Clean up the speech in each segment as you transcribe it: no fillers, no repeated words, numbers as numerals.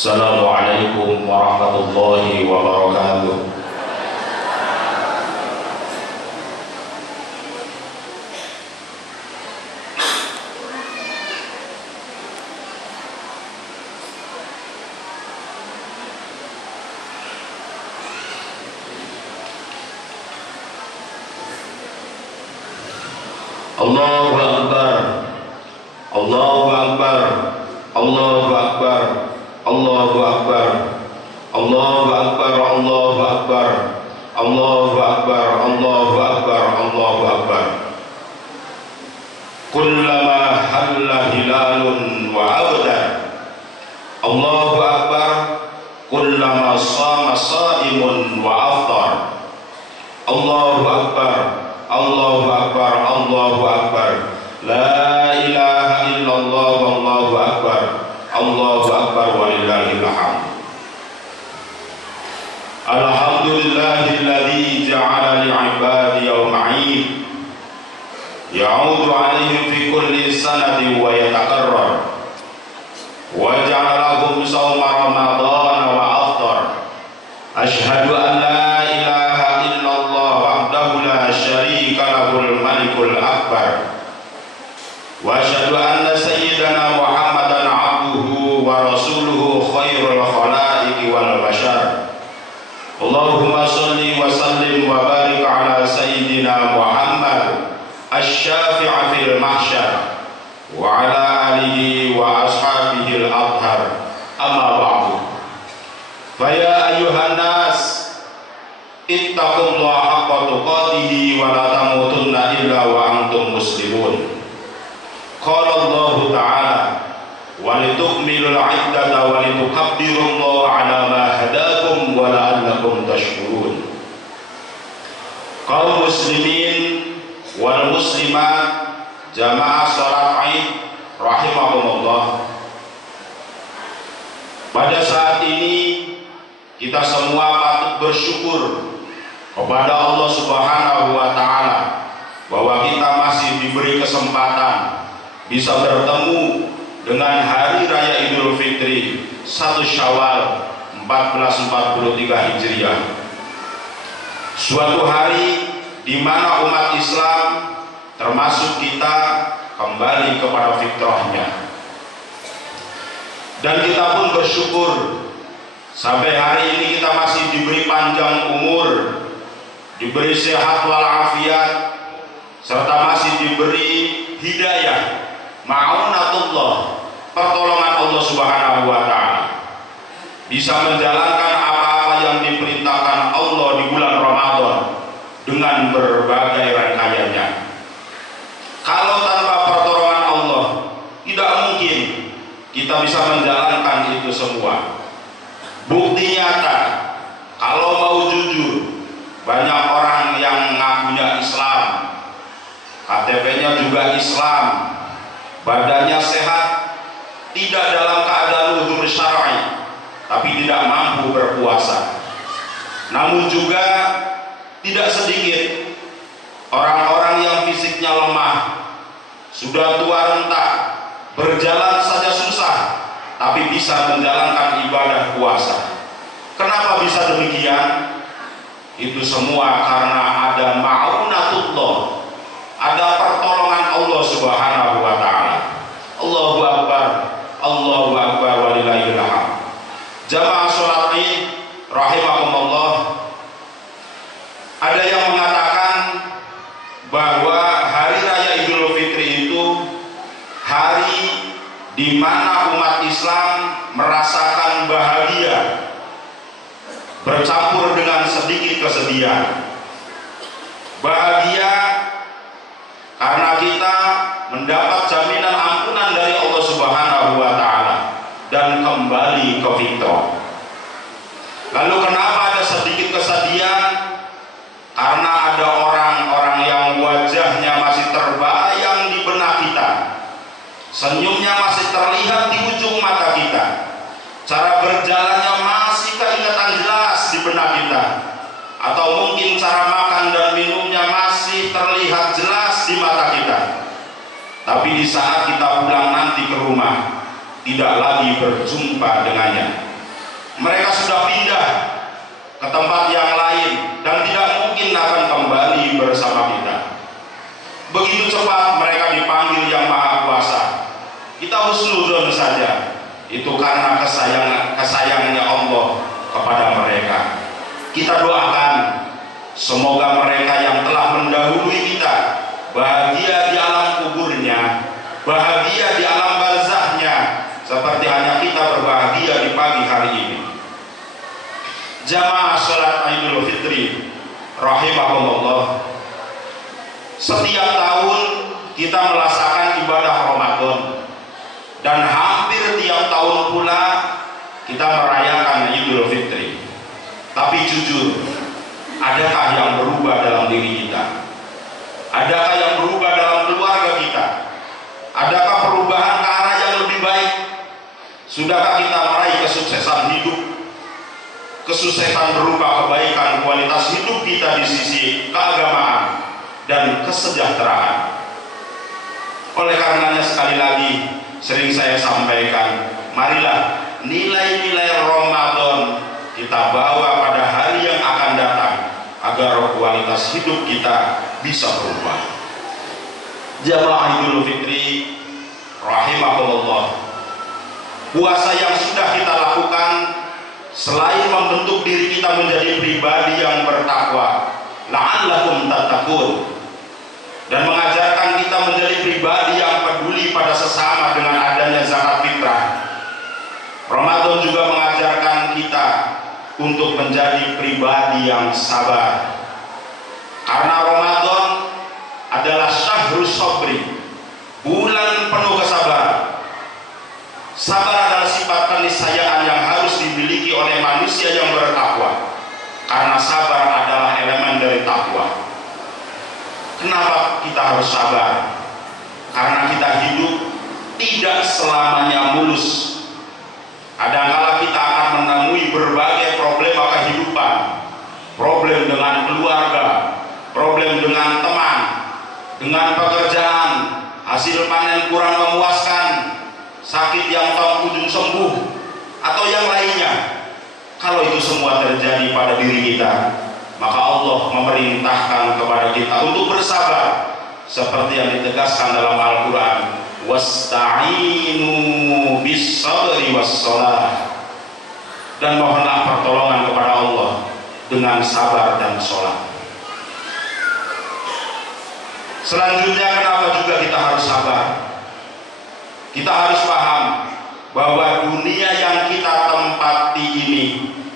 Assalamualaikum warahmatullahi wabarakatuh. Allahu Akbar, Allahu Akbar, Allahu Akbar, Allahu Akbar, Allahu Akbar, Allahu Akbar, Allahu Akbar, Allahu Akbar, Allahu Akbar. Kullama halla hilalun wa abda, Allahu Akbar. Kullama sama saimun wa aftar, Allahu Akbar, Allahu Akbar, Allahu Akbar. La ilaha illallah, Allahu Akbar, Allahu Akbar, walillahil hamd. Alhamdulillahilladzi ja'ala li'ibadi yawma 'id ya'udu 'alaihim fi kulli sanatin wa yatakarrar, wa ja'ala lahum shawma ramadhana wa aftar. Asyhadu an la ilaha illallah wahdahu la syarika lahul malikul akbar, wa asyhadu anna sayyidana Muhammadan abduhu wa rasuluhu khairul khalaiqi wal bashar. Allahumma sholli wa sallim wa barik ala sayyidina Muhammad asy-syafi'i fil mahsyar wa ala alihi wa ashabihi al-athhar. Amma ba'du. Fa ya ayyuhan nas ittaqullaha haqqa tuqatih wa la tamutunna illa wa antum muslimun. Qala Allah Ta'ala wa litukmilul 'iddata wa litukabbirullaha 'ala ma hadakum wa la'allakum tashkurun. Kaum muslimin wal muslimat jamaah salat Id rahimakumullah. Pada saat ini kita semua patut bersyukur kepada Allah Subhanahu wa Ta'ala bahwa kita masih diberi kesempatan bisa bertemu dengan hari raya Idul Fitri 1 Syawal 1443 Hijriah. Suatu hari di mana umat Islam termasuk kita kembali kepada fitrahnya. Dan kita pun bersyukur sampai hari ini kita masih diberi panjang umur, diberi sehat walafiat, serta masih diberi hidayah, ma'unatullah, pertolongan Allah Subhanahu wa Ta'ala, bisa menjalankan apa-apa yang diperintahkan Allah di bulan Ramadan dengan berbagai rangkaiannya. Kalau tanpa pertolongan Allah tidak mungkin kita bisa menjalankan itu semua. Bukti nyata, kalau mau jujur, banyak orang yang ngakunya Islam, KTP-nya juga Islam, badannya sehat, tidak dalam keadaan uzur syar'i, tapi tidak mampu berpuasa. Namun juga tidak sedikit orang-orang yang fisiknya lemah, sudah tua renta, berjalan saja susah, tapi bisa menjalankan ibadah puasa. Kenapa bisa demikian? Itu semua karena ada ma'unatullah, ada pertolongan Allah Subhanahu wa Ta'ala. Allahu Akbar, Allahu Akbar, walillahil hamd. Jamaah sholat Id rahimakumullah, ada yang mengatakan bahwa hari raya Idul Fitri itu hari di mana umat Islam merasakan bahagia bercampur dengan sedikit kesedihan. Bahagia karena kita mendapat jaminan ampunan dari Allah Subhanahu wa Ta'ala dan kembali ke fitrah. Lalu kenapa ada sedikit kesedihan? Karena ada orang-orang yang wajahnya masih terbayang di benak kita, senyumnya masih terlihat di ujung mata kita, cara berjalannya masih keingatan jelas di benak kita, atau mungkin cara makan dan minumnya masih terlihat jelas di mata kita. Tapi di saat kita pulang nanti ke rumah, tidak lagi berjumpa dengannya. Mereka sudah pindah ke tempat yang lain dan tidak mungkin akan kembali bersama kita. Begitu cepat mereka dipanggil Yang Maha Kuasa. Kita husnudzon saja. Itu karena kesayangannya Allah kepada mereka. Kita doakan semoga mereka yang telah mendahului kita bahagia di alam kuburnya, bahagia di alam barzahnya, seperti hanya kita berbahagia di pagi hari ini. Jamaah salat Idul Fitri rahimahumullah, setiap tahun kita merasakan ibadah Ramadan, dan hampir tiap tahun pula kita merayakan Idul Fitri. Tapi jujur, adakah yang berubah dalam diri kita? Adakah yang berubah dalam keluarga kita? Adakah perubahan ke arah yang lebih baik? Sudahkah kita meraih kesuksesan hidup? Kesuksesan berupa kebaikan kualitas hidup kita di sisi keagamaan dan kesejahteraan. Oleh karenanya sekali lagi sering saya sampaikan, marilah nilai-nilai Ramadan kita bawa pada hari yang akan datang agar kualitas hidup kita bisa berubah. Jamaah Idul Fitri rahimahullah, puasa yang sudah kita lakukan selain membentuk diri kita menjadi pribadi yang bertakwa, la'allakum tattaqun, dan mengajarkan kita menjadi pribadi yang peduli pada sesama dengan adanya zakat fitrah. Ramadan juga mengajarkan kita untuk menjadi pribadi yang sabar, karena Ramadan adalah syahrus sabri, bulan penuh kesabaran. Sabar adalah sifat keniscayaan yang harus dimiliki oleh manusia yang bertakwa, karena sabar adalah elemen dari takwa. Kenapa kita harus sabar? Karena kita hidup tidak selamanya mulus. Kadang-kala kita akan menemui berbagai problema kehidupan, problem dengan keluarga, problem dengan teman, dengan pekerjaan, hasil panen kurang memuaskan, sakit yang tak kunjung sembuh, atau yang lainnya. Kalau itu semua terjadi pada diri kita, maka Allah memerintahkan kepada kita untuk bersabar, seperti yang ditegaskan dalam Al-Quran, wasta'inu bis sabri was shalah, dan mohonlah pertolongan kepada Allah dengan sabar dan sholat. Selanjutnya, kenapa juga kita harus sabar? Kita harus paham bahwa dunia yang kita tempati ini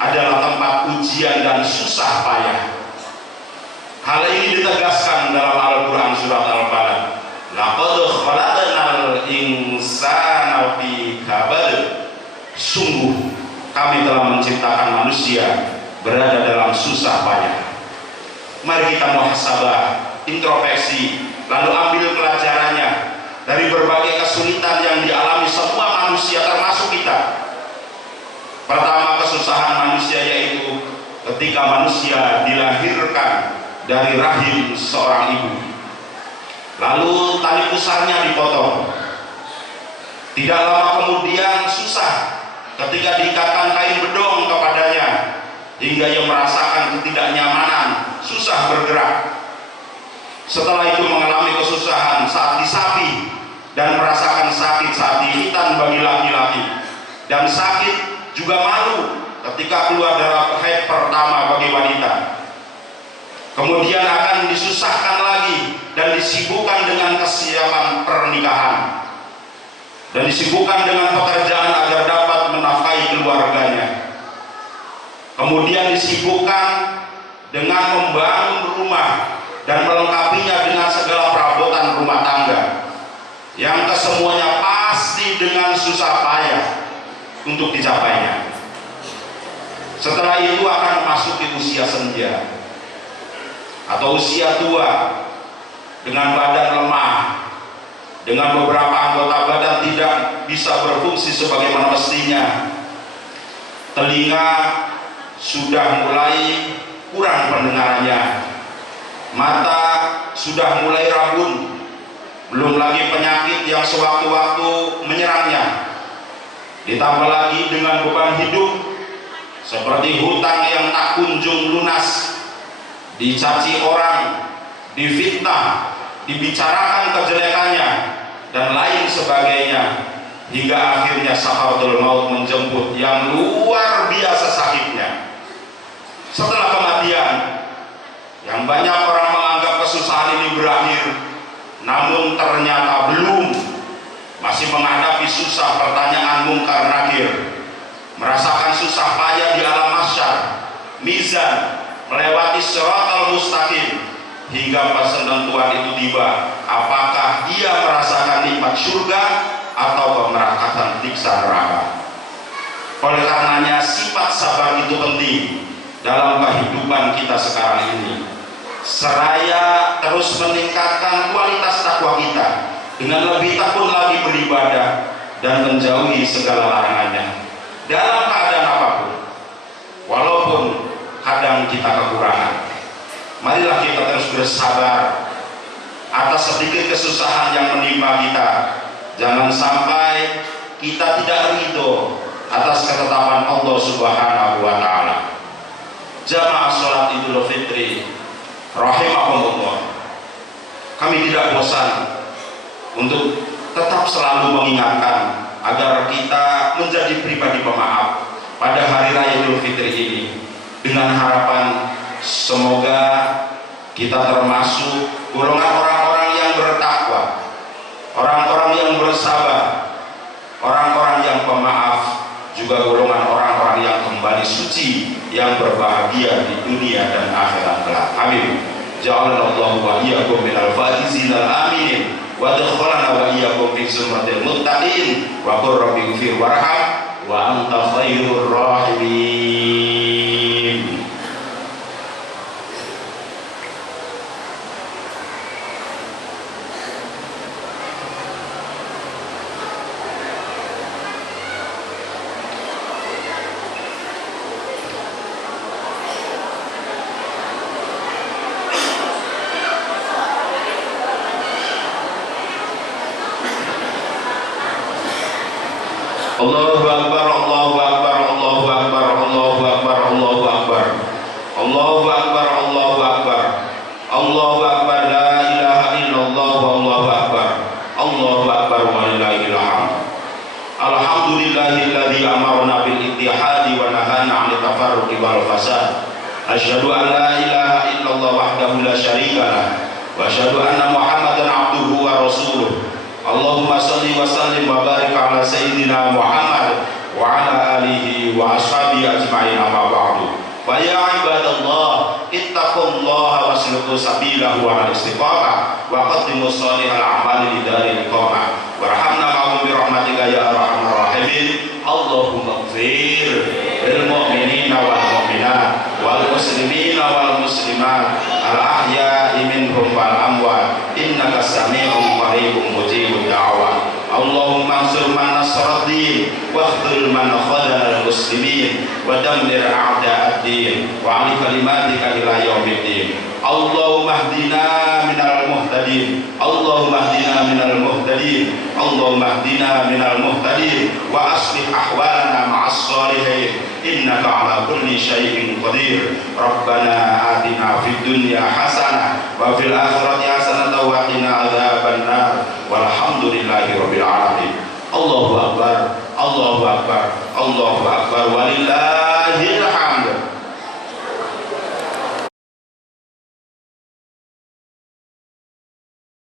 adalah tempat ujian dan susah payah. Hal ini ditegaskan dalam Al-Quran surat Al-Balad, laqad khalaqnal insana fi kabad, sungguh kami telah menciptakan manusia berada dalam susah payah. Mari kita muhasabah, introspeksi, lalu ambil pelajarannya dari berbagai kesulitan yang dialami semua manusia termasuk kita. Pertama, kesusahan manusia yaitu ketika manusia dilahirkan dari rahim seorang ibu, lalu tali pusarnya dipotong. Tidak lama kemudian susah ketika diikatkan kain bedong kepadanya, hingga ia merasakan ketidaknyamanan, susah bergerak. Setelah itu mengalami kesusahan saat disapi dan merasakan sakit saat dihitan bagi laki-laki, dan sakit juga malu ketika keluar darah haid pertama bagi wanita. Kemudian akan disusahkan lagi dan disibukkan dengan kesiapan pernikahan, dan disibukkan dengan pekerjaan agar dapat menafkahi keluarganya. Kemudian disibukkan dengan membangun rumah dan melengkapinya dengan segala perabotan rumah tangga, yang kesemuanya pasti dengan susah payah untuk dicapainya. Setelah itu akan memasuki usia senja atau usia tua, dengan badan lemah, dengan beberapa anggota badan tidak bisa berfungsi sebagaimana mestinya. Telinga sudah mulai kurang pendengarannya, mata sudah mulai rabun, belum lagi penyakit yang sewaktu-waktu menyerangnya. Ditambah lagi dengan beban hidup seperti hutang yang tak kunjung lunas, dicaci orang, difitnah, dibicarakan kejelekannya, dan lain sebagainya, hingga akhirnya sakaratul maut menjemput yang luar biasa sakitnya. Setelah kematian, yang banyak orang menganggap kesusahan ini berakhir, namun ternyata belum, masih menghadapi susah pertanyaan mungkar nakir, merasakan susah payah di alam mahsyar, mizan, melewati shiratal mustaqim, hingga pas penentuan itu tiba, apakah dia merasakan nikmat surga atau merasakan siksa neraka. Oleh karenanya sifat sabar itu penting dalam kehidupan kita sekarang ini, seraya terus meningkatkan kualitas takwa kita dengan lebih tekun lagi beribadah dan menjauhi segala larangannya dalam keadaan apapun, walaupun kadang kita kekurangan. Marilah kita terus bersabar atas sedikit kesusahan yang menimpa kita. Jangan sampai kita tidak ridho atas ketetapan Allah Subhanahu wa Ta'ala. Jamaah sholat Idul Fitri rahimakumullah, kami tidak bosan untuk tetap selalu mengingatkan agar kita menjadi pribadi pemaaf pada hari raya Idul Fitri ini, dengan harapan semoga kita termasuk golongan orang-orang yang bertakwa, orang-orang yang bersabar, orang-orang yang pemaaf, juga golongan orang-orang yang kembali suci, yang berbahagia di dunia dan akhirat kelak. Amin. Ja'alallahu wa iyyakum minal faizin al-aminin wa adkhalana wa iyyakum fi zumratil muttaqin wa qur rabbi ighfir warham wa anta khairur rahimin. Allahu akbar, Allahu akbar, Allahu akbar, Allahu akbar, Allahu akbar, Allahu akbar, Allahu akbar, Allahu akbar, la ilaha illallah, Allahu akbar, Allahu akbar wa lillahil hamd. Alhamdulillahilladzi amarna bil ittihadi wa nahana 'anil tafarruqi wal fasad. Asyhadu an la ilaha illallah wahdahu la syarika lah wa asyhadu anna Muhammadan 'abduhu wa rasuluh. Allahumma salli wa sallim wa barik ala sayyidina Muhammad wa ala alihi wa ashabihi ajma'in, amma ba'du. Fa ya ibadallah ittaqullaha wasluku sabilahu wa al-istiqamah wa qaddimu shalihal a'mali li daril iqamah warhamna ma'hum bi rahmatika ya arhamar rahimin. Allahumma ighfir lil mu'minina wal mu'minat wal muslimina wal muslimat al ahya'i minhum wal amwat innaka sami'un qaribun mujibud da'wat. Allahumma ansur man nasraddin wa khudhul man khadhal muslimin wa dammir a'da'ad-din wa 'ali kalimatika ila yaumiddin. Allahumma hdina minal muhtadin, Allahumma hdina minal muhtadin, Allahumma hdina minal muhtadin wa aslih ahwalana ma'as salihin innaka ala kulli syai'in qadir. Rabbana atina fid dunya hasanah wa fil akhirati hasanah wa qina adzabannar walhamdulillahi rabbil alamin. Allahu akbar, Allahu akbar, Allahu akbar, walillah